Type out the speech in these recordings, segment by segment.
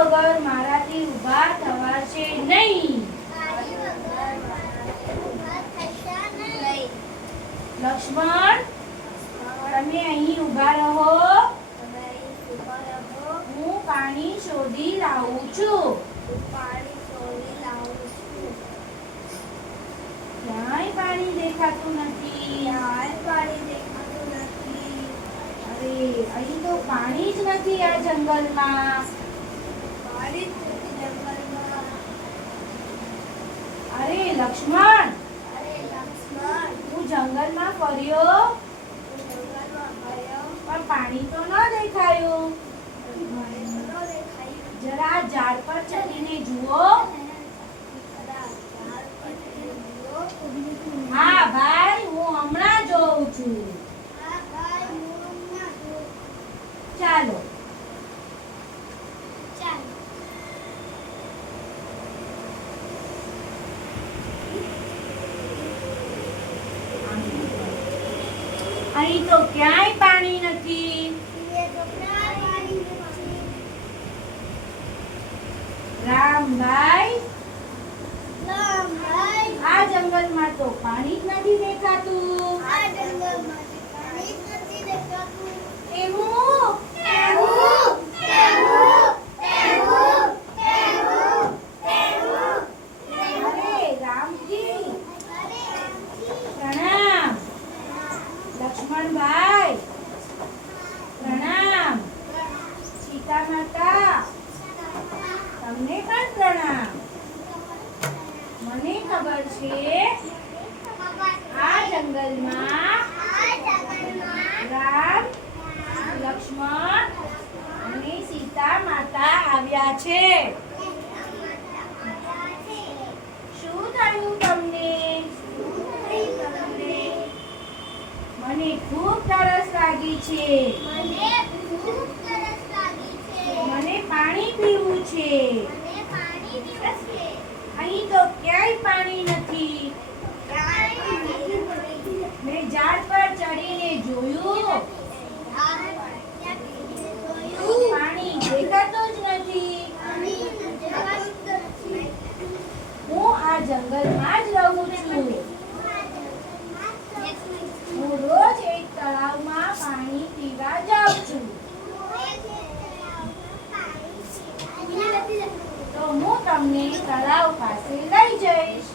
વગર મારાથી ઊભા થવાશે નહીં. લક્ષ્મણ, તમે અહીં ઊભા રહો. હું પાણી શોધી લાવું છું. ક્યાંય પાણી દેખાતું નથી. અરે, અહીં તો પાણી જ નથી આ જંગલમાં. અરે લક્ષ્મણ, હું જંગલમાં ફર્યો પણ પાણી તો ન દેખાયું. જરા ઝાડ પર ચડીને જુઓ. હા ભાઈ, હું હમણાં જોઉં છું. ચાલો. અહીં તો ક્યાંય પાણી નથી. રામભાઈ, આ જંગલમાં તો પાણી જ નથી દેખાતું. અરે રામજી, પ્રણામ. લક્ષ્મણભાઈ, પ્રણામ. સીતા માતા, તમને પણ પ્રણામ. મને ખબર છે આ જંગલમાં રામ, લક્ષ્મણ અને સીતા માતા આવ્યા છે. શું થયું તમને? મને ખૂબ તરસ લાગી છે. મને પાણી પીવું છે. અહીં તો ક્યાંય પાણી નથી. મેં ઝાડ પર ચડીને જોયું, પાણી દેખાતું જ નથી. હું આ જંગલમાં જ રહું છું. હું રોજ એક તળાવમાં પાણી પીવા જાઉં છું. તો હું તમને તળાવ પાસે લઈ જઈશ.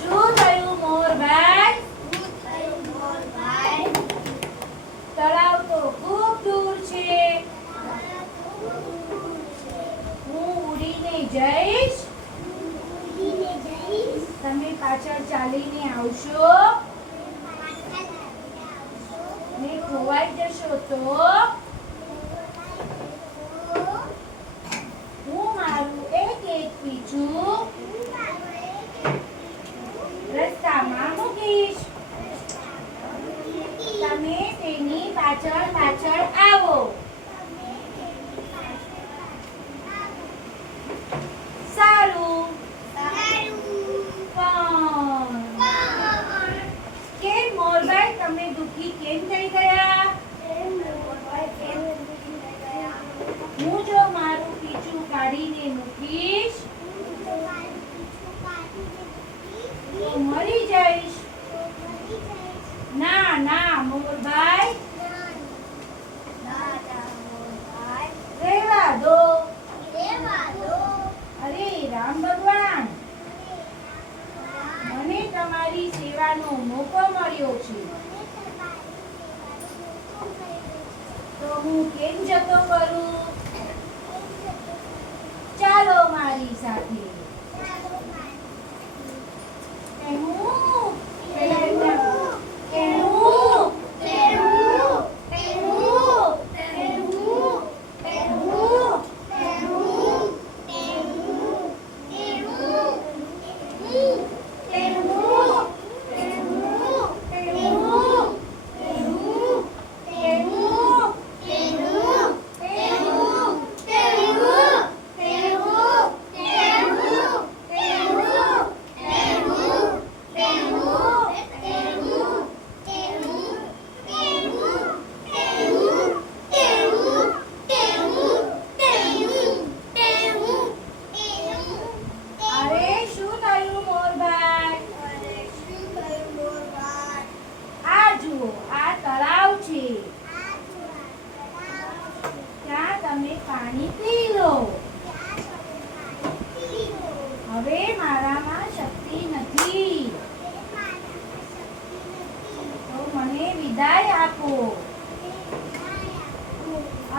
શું થયું મોરભાઈ? તળાવ તો ખૂબ દૂર છે. હું ઉડીને જઈશ. તમે પાછળ ચાલીને આવશો ને ખોવાઈ જશો તો હું મારું એક પીછું રસ્તામાં મૂકીશ. તમે તેની પાછળ પાછળ આવો. સારું. કેમ મોરભાઈ, તમે દુખી કેમ થઈ ગયા? હું જો મારું પીછું કાઢીને મૂકીશ તો મરી જઈશ. ના ના મોરભાઈ, રહેવા દો. અરે રામ ભગવાન, મને તમારી સેવાનો મોકો મળ્યો છે તો હું કેમ જતો કરું? ચાલો મારી સાથે. આપો.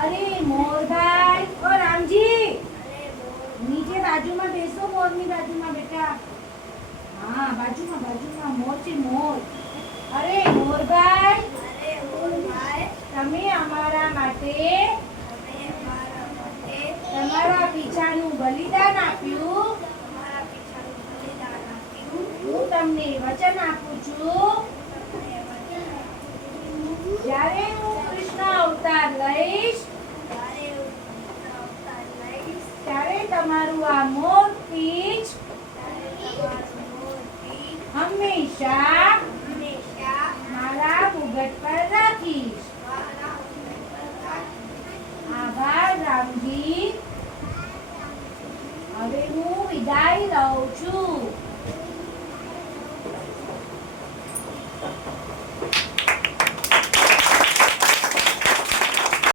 અરે મોરભાઈ, ઓ રામજી, નીચે બાજુમાં બેસો, મોરની બાજુમાં બેટા. હા, બાજુમાં મોર છે, મોર. અરે મોરભાઈ, તમે અમારા માટે તમારા પીછાનું બલિદાન આપ્યું. હું તમને વચન આપું છું, જ્યારે હું કૃષ્ણ અવતાર લઈશ ત્યારે તમારું આ મોર પીછ હંમેશા મારા મુગટ પર રાખીશ. આભાર રામજી. હવે હું વિદાય લઉં છું.